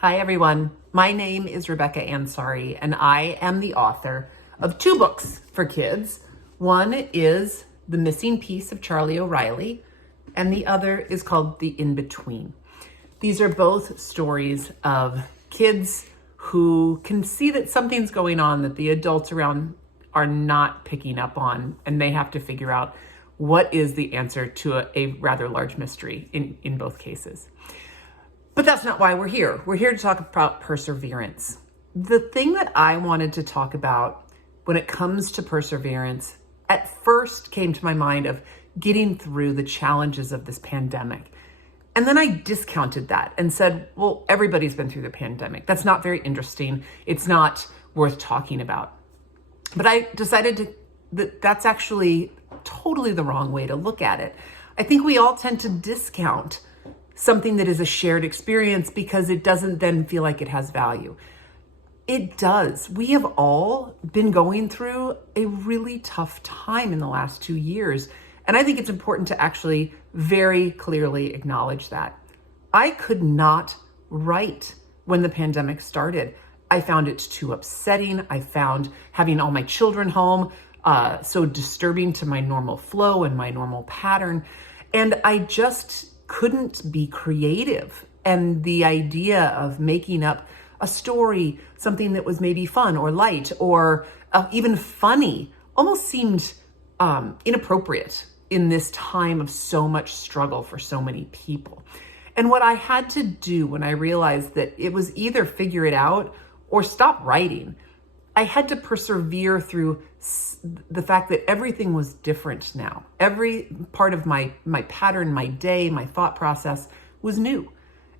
Hi, everyone. My name is Rebecca Ansari, and I am the author of 2 books for kids. One is The Missing Piece of Charlie O'Reilly, and the other is called The In-Between. These are both stories of kids who can see that something's going on that the adults around are not picking up on, and they have to figure out what is the answer to a rather large mystery in both cases. But that's not why we're here. We're here to talk about perseverance. The thing that I wanted to talk about when it comes to perseverance at first came to my mind of getting through the challenges of this pandemic. And then I discounted that and said, well, everybody's been through the pandemic. That's not very interesting. It's not worth talking about. But I decided that that's actually totally the wrong way to look at it. I think we all tend to discount something that is a shared experience because it doesn't then feel like it has value. It does. We have all been going through a really tough time in the last 2 years. And I think it's important to actually very clearly acknowledge that. I could not write when the pandemic started. I found it too upsetting. I found having all my children home so disturbing to my normal flow and my normal pattern. And I just couldn't be creative. And the idea of making up a story, something that was maybe fun or light or even funny, almost seemed inappropriate in this time of so much struggle for so many people. And what I had to do when I realized that it was either figure it out or stop writing, I had to persevere through the fact that everything was different now. Every part of my pattern, my day, my thought process was new.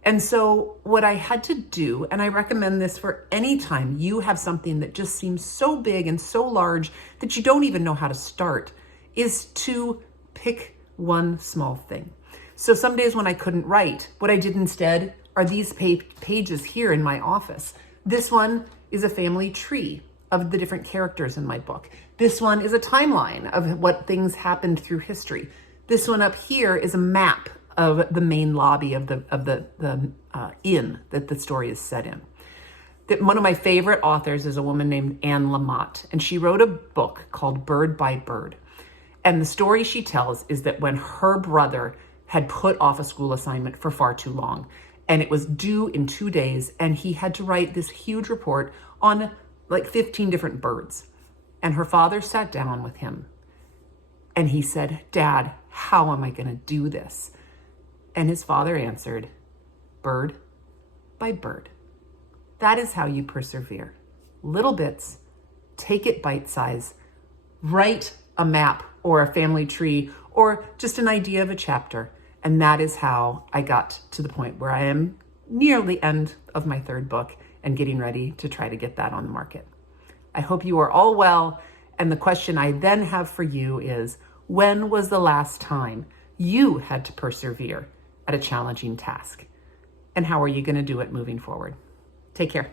And so what I had to do, and I recommend this for any time you have something that just seems so big and so large that you don't even know how to start, is to pick one small thing. So some days when I couldn't write, what I did instead are these pages here in my office. This one is a family tree of the different characters in my book. This one is a timeline of what things happened through history. This one up here is a map of the main lobby of the inn that the story is set in. One of my favorite authors is a woman named Anne Lamott, and she wrote a book called Bird by Bird. And the story she tells is that when her brother had put off a school assignment for far too long, and it was due in 2 days, and he had to write this huge report on like 15 different birds. And her father sat down with him and he said, "Dad, how am I going to do this?" And his father answered, "Bird by bird." That is how you persevere. Little bits, take it bite size, write a map or a family tree or just an idea of a chapter. And that is how I got to the point where I am near the end of my 3rd book and getting ready to try to get that on the market. I hope you are all well. And the question I then have for you is, when was the last time you had to persevere at a challenging task? And how are you going to do it moving forward? Take care.